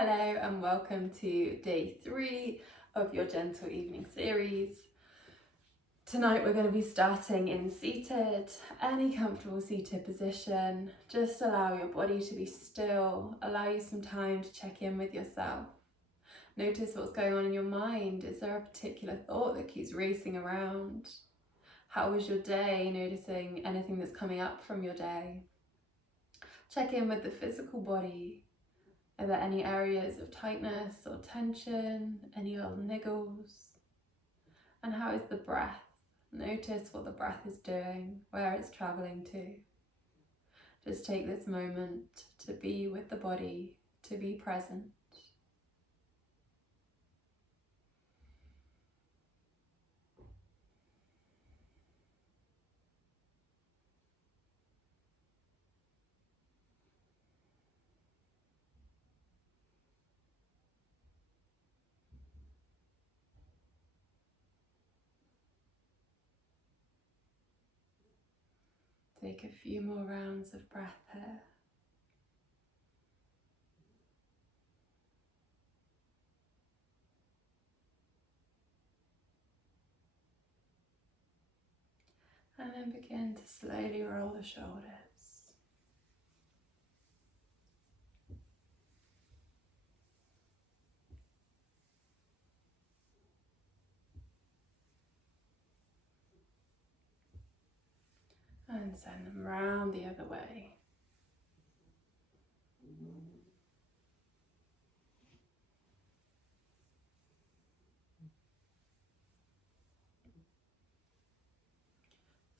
Hello and welcome to day 3 of your Gentle Evening series. Tonight we're going to be starting in seated, any comfortable seated position. Just allow your body to be still, allow you some time to check in with yourself. Notice what's going on in your mind. Is there a particular thought that keeps racing around? How was your day? Noticing anything that's coming up from your day. Check in with the physical body. Are there any areas of tightness or tension, any little niggles? And how is the breath? Notice what the breath is doing, where it's traveling to. Just take this moment to be with the body, to be present. Take a few more rounds of breath here. And then begin to slowly roll the shoulders. And send them round the other way.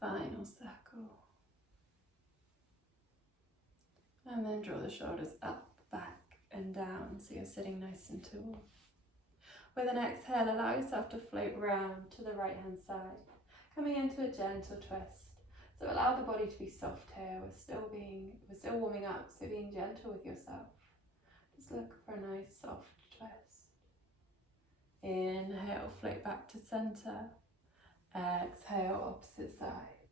Final circle. And then draw the shoulders up, back and down so you're sitting nice and tall. With an exhale, allow yourself to float round to the right hand side, coming into a gentle twist. So allow the body to be soft here. We're still warming up, so being gentle with yourself. Just look for a nice soft twist. Inhale, float back to center. Exhale, opposite side.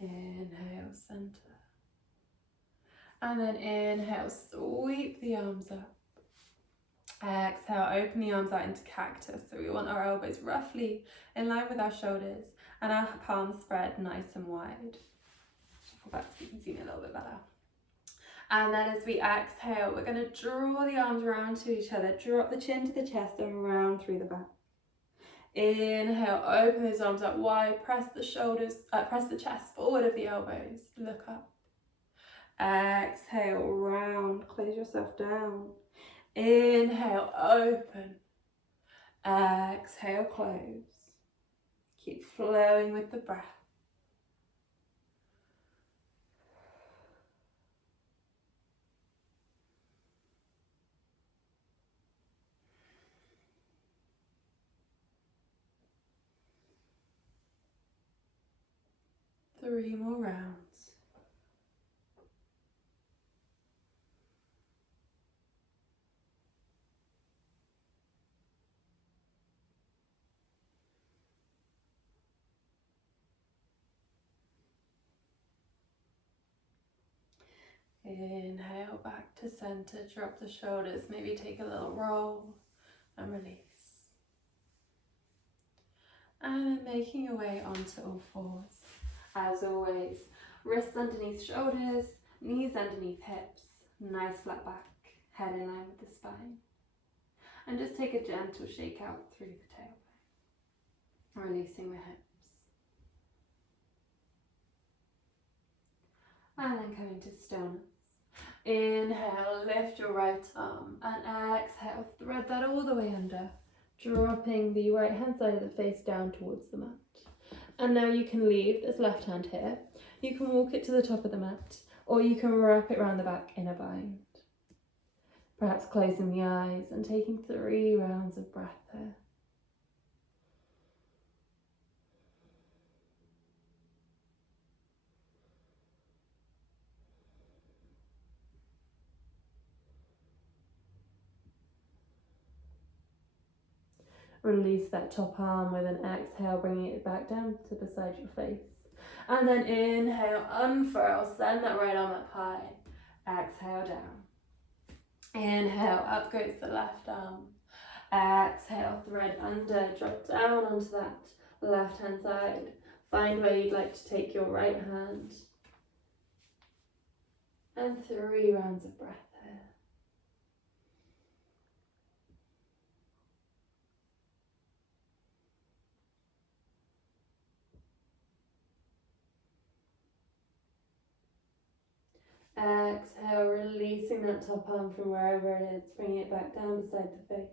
Inhale, center. And then inhale, sweep the arms up. Exhale, open the arms out into cactus. So we want our elbows roughly in line with our shoulders and our palms spread nice and wide. Shuffle back so you can see me a little bit better. And then as we exhale, we're going to draw the arms around to each other. Drop the chin to the chest and round through the back. Inhale, open those arms up wide. Press the chest forward of the elbows. Look up. Exhale, round. Close yourself down. Inhale, open. Exhale, close. Keep flowing with the breath. Three more rounds. Inhale, back to center, drop the shoulders, maybe take a little roll and release. And then making your way onto all fours. As always, wrists underneath shoulders, knees underneath hips, nice flat back, head in line with the spine. And just take a gentle shake out through the tailbone, releasing the hips. And then coming to stillness. Inhale, lift your right arm and exhale, thread that all the way under, dropping the right hand side of the face down towards the mat. And now you can leave this left hand here. You can walk it to the top of the mat, or you can wrap it around the back in a bind. Perhaps closing the eyes and taking 3 rounds of breath here. Release that top arm with an exhale, bringing it back down to beside your face. And then inhale, unfurl, send that right arm up high. Exhale down. Inhale, up goes the left arm. Exhale, thread under, drop down onto that left hand side. Find where you'd like to take your right hand. And 3 rounds of breath here. Exhale, releasing that top arm from wherever it is, bringing it back down beside the face.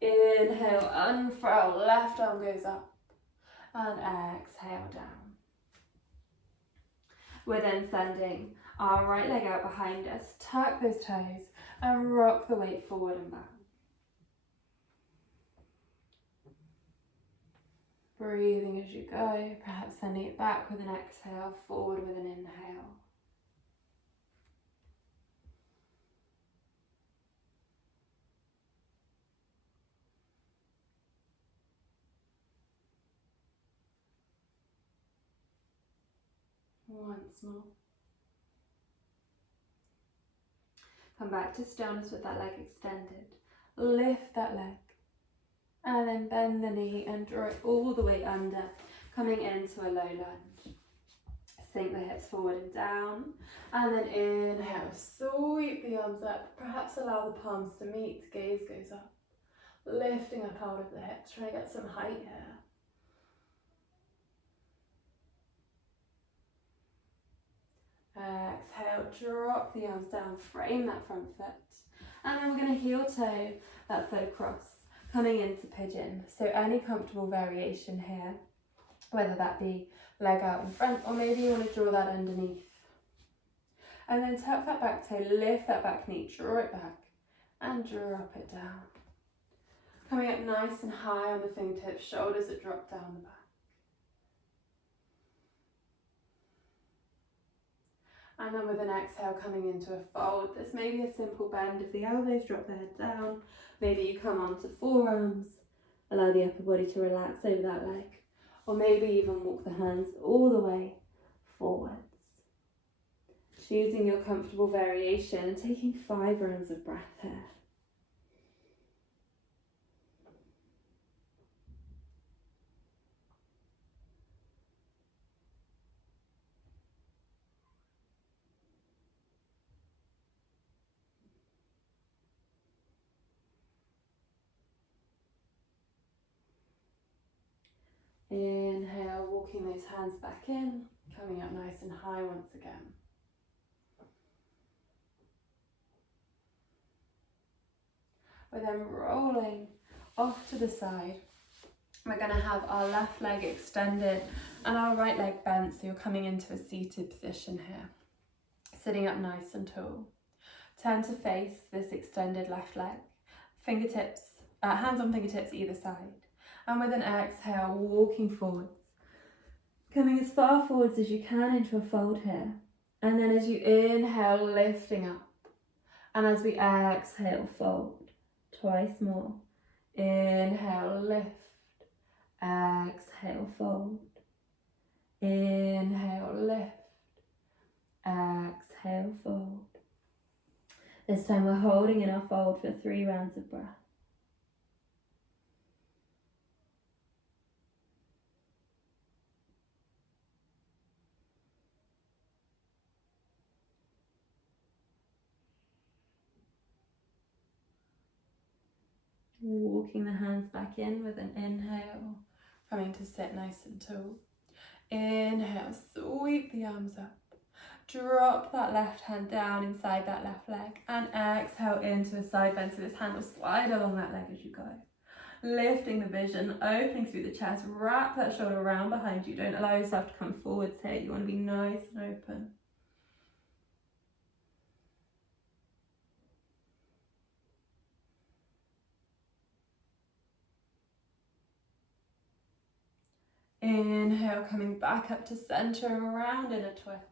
Inhale, unfurl, left arm goes up, and exhale down. We're then sending our right leg out behind us, tuck those toes, and rock the weight forward and back. Breathing as you go, perhaps sending it back with an exhale, forward with an inhale. Once more. Come back to stillness with that leg extended. Lift that leg. And then bend the knee and draw it all the way under, coming into a low lunge. Sink the hips forward and down. And then inhale, sweep the arms up. Perhaps allow the palms to meet, gaze goes up. Lifting up out of the hips, trying to get some height here. Exhale, drop the arms down, frame that front foot. And then we're going to heel toe that foot across, coming into pigeon. So any comfortable variation here, whether that be leg out in front, or maybe you want to draw that underneath. And then tuck that back toe, lift that back knee, draw it back, and drop it down. Coming up nice and high on the fingertips, shoulders that drop down the back. And then with an exhale, coming into a fold. This may be a simple bend of the elbows, drop the head down. Maybe you come onto forearms, allow the upper body to relax over that leg. Or maybe even walk the hands all the way forwards. Choosing your comfortable variation and taking 5 rounds of breath here. Inhale, walking those hands back in, coming up nice and high once again. We're then rolling off to the side. We're going to have our left leg extended and our right leg bent, so you're coming into a seated position here. Sitting up nice and tall. Turn to face this extended left leg. Fingertips, hands on fingertips either side. And with an exhale, walking forwards. Coming as far forwards as you can into a fold here. And then as you inhale, lifting up. And as we exhale, fold. Twice more. Inhale, lift. Exhale, fold. Inhale, lift. Exhale, fold. This time we're holding in our fold for 3 rounds of breath. Walking the hands back in with an inhale, coming to sit nice and tall. Inhale, sweep the arms up. Drop that left hand down inside that left leg and exhale into a side bend, so this hand will slide along that leg as you go. Lifting the vision, opening through the chest, wrap that shoulder around behind you. Don't allow yourself to come forwards here. You want to be nice and open. Inhale, coming back up to center and around in a twist.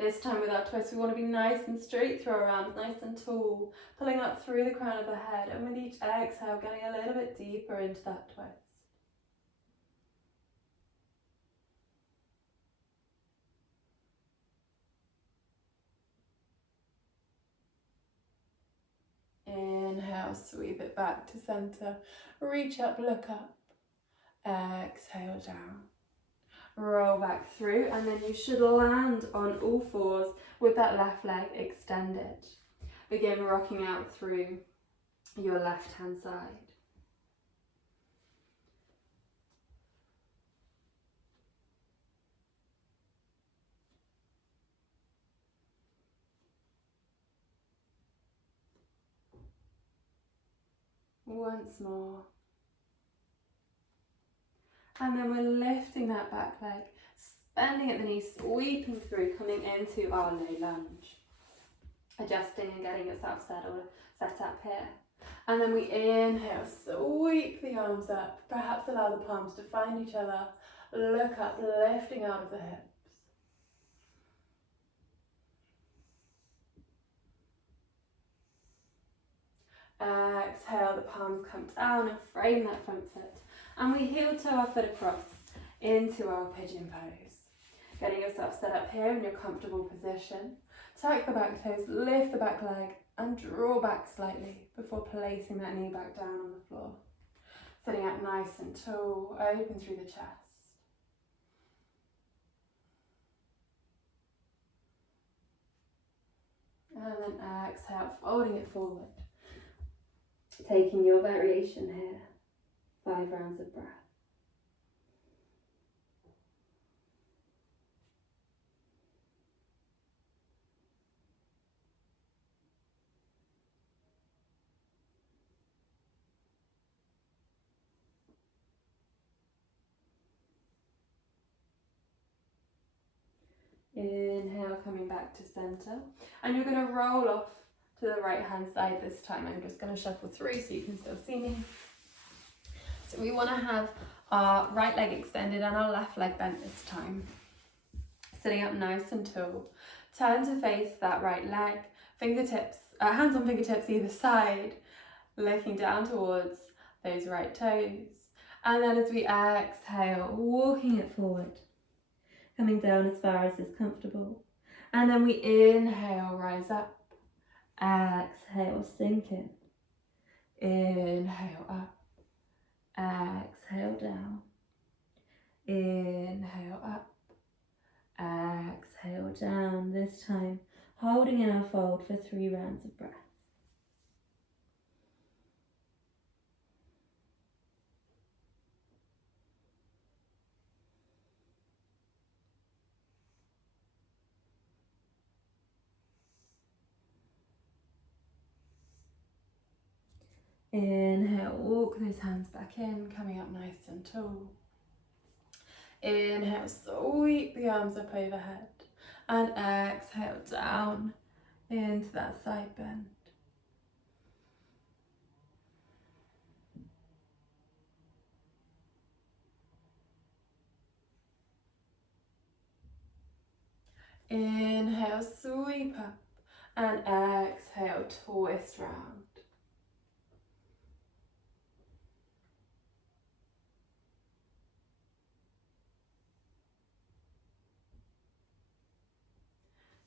This time with our twist, we want to be nice and straight through our arms, nice and tall, pulling up through the crown of the head, and with each exhale, getting a little bit deeper into that twist. sweep it back to center. Reach up, look up. Exhale down. Roll back through, and then you should land on all fours with that left leg extended. Begin rocking out through your left hand side. Once more. And then we're lifting that back leg, bending at the knee, sweeping through, coming into our low lunge. Adjusting and getting yourself set up here. And then we inhale, sweep the arms up. Perhaps allow the palms to find each other. Look up, lifting out of the hips. Exhale, the palms come down and frame that front foot. And we heel toe our foot across into our pigeon pose. Getting yourself set up here in your comfortable position. Tuck the back toes, lift the back leg and draw back slightly before placing that knee back down on the floor. Sitting up nice and tall, open through the chest. And then exhale, folding it forward. Taking your variation here, 5 rounds of breath. Inhale, coming back to center. And you're going to roll off to the right hand side this time. I'm just going to shuffle through so you can still see me. So we want to have our right leg extended and our left leg bent this time. Sitting up nice and tall. Turn to face that right leg. Fingertips, hands on fingertips either side. Looking down towards those right toes. And then as we exhale, walking it forward. Coming down as far as is comfortable. And then we inhale, rise up. Exhale, sink in. Inhale up. Exhale down. Inhale up. Exhale down. This time, holding in our fold for 3 rounds of breath. Inhale, walk those hands back in, coming up nice and tall. Inhale, sweep the arms up overhead. And exhale down into that side bend. Inhale, sweep up. And exhale, twist round.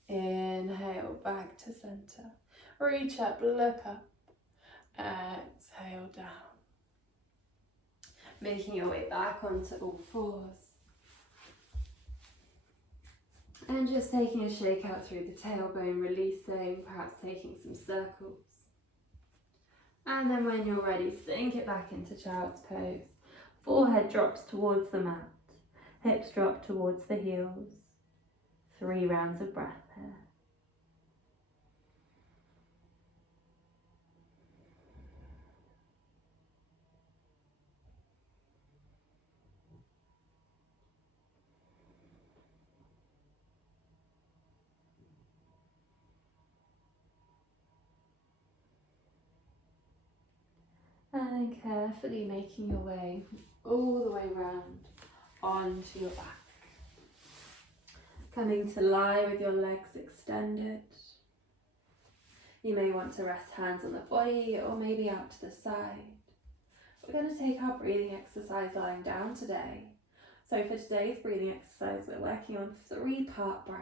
Inhale, back to center. Reach up, look up. Exhale down. Making your way back onto all fours. And just taking a shake out through the tailbone, releasing, perhaps taking some circles. And then when you're ready, sink it back into child's pose. Forehead drops towards the mat. Hips drop towards the heels. 3 rounds of breath here. And then carefully making your way all the way round onto your back. Coming to lie with your legs extended. You may want to rest hands on the body or maybe out to the side. We're going to take our breathing exercise lying down today. So for today's breathing exercise, we're working on 3-part breath.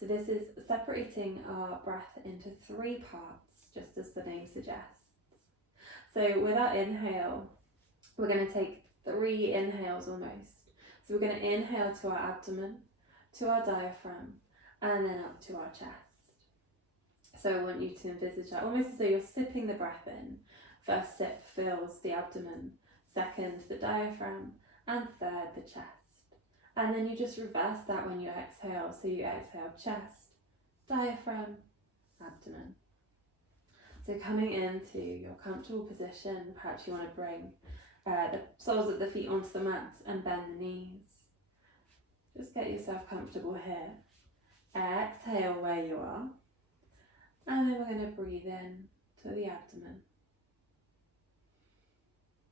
So this is separating our breath into 3 parts, just as the name suggests. So with our inhale, we're going to take 3 inhales almost. So we're going to inhale to our abdomen, to our diaphragm, and then up to our chest. So I want you to envisage that almost as though you're sipping the breath in. First sip fills the abdomen, second the diaphragm, and third the chest. And then you just reverse that when you exhale. So you exhale chest, diaphragm, abdomen. So coming into your comfortable position, perhaps you want to bring the soles of the feet onto the mat and bend the knees. Just get yourself comfortable here. Exhale where you are. And then we're going to breathe in to the abdomen.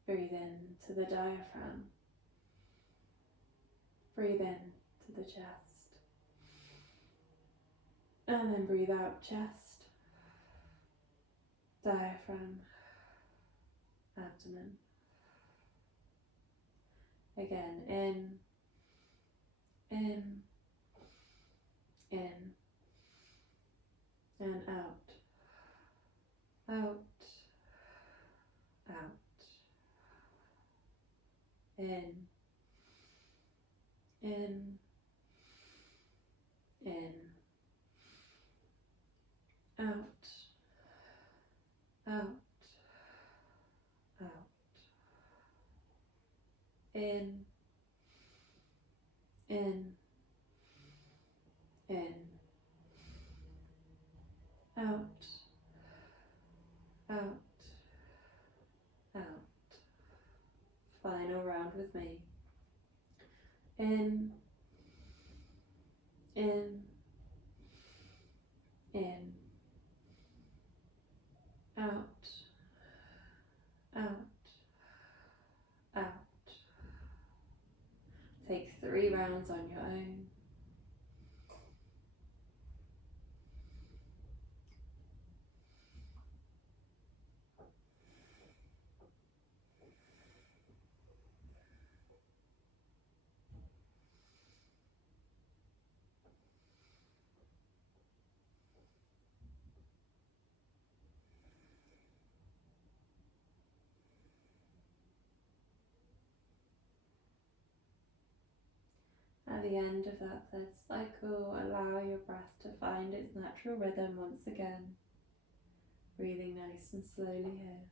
Breathe in to the diaphragm. Breathe in to the chest. And then breathe out chest, diaphragm, abdomen. Again, in, and out, out, out, in, out, out, out, in, out, out, out. Final round with me. In, out, out, out. Take 3 rounds on your own. At the end of that 3rd cycle, allow your breath to find its natural rhythm once again, breathing nice and slowly here.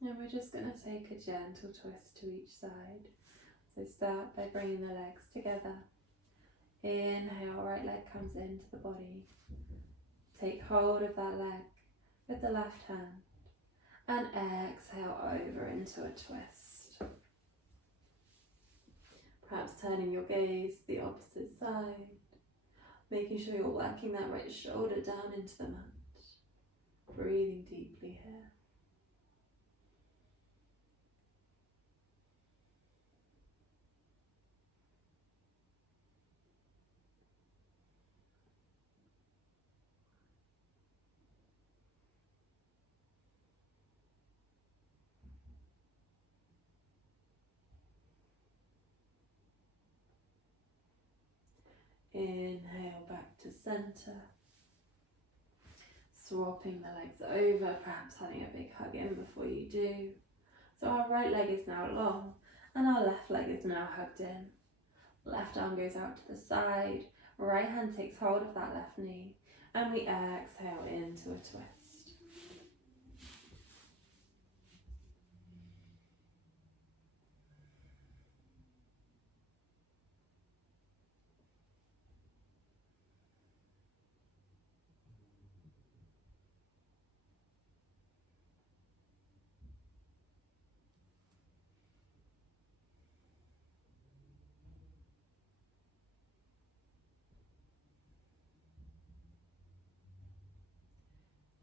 And we're just going to take a gentle twist to each side. So start by bringing the legs together. Inhale, right leg comes into the body. Take hold of that leg with the left hand. And exhale over into a twist. Perhaps turning your gaze the opposite side. Making sure you're working that right shoulder down into the mat. Breathing deeply here. Inhale back to center. Swapping the legs over, perhaps having a big hug in before you do. So our right leg is now long and our left leg is now hugged in. Left arm goes out to the side, right hand takes hold of that left knee, and we exhale into a twist.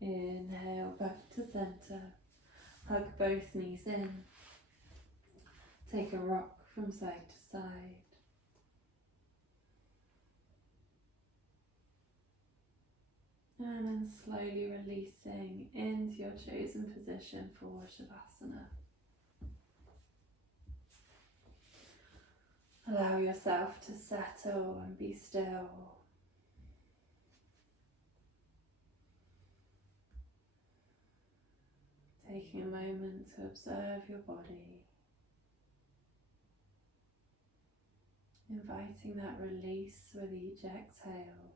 Inhale back to center. Hug both knees in. Take a rock from side to side. And then slowly releasing into your chosen position for Shavasana. Allow yourself to settle and be still. Taking a moment to observe your body. Inviting that release with each exhale.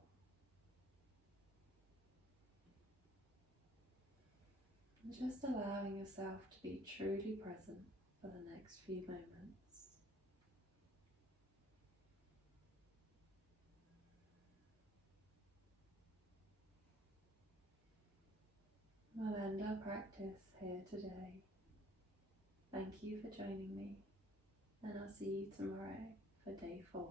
And just allowing yourself to be truly present for the next few moments. We'll end our practice here today. Thank you for joining me, and I'll see you tomorrow for day 4.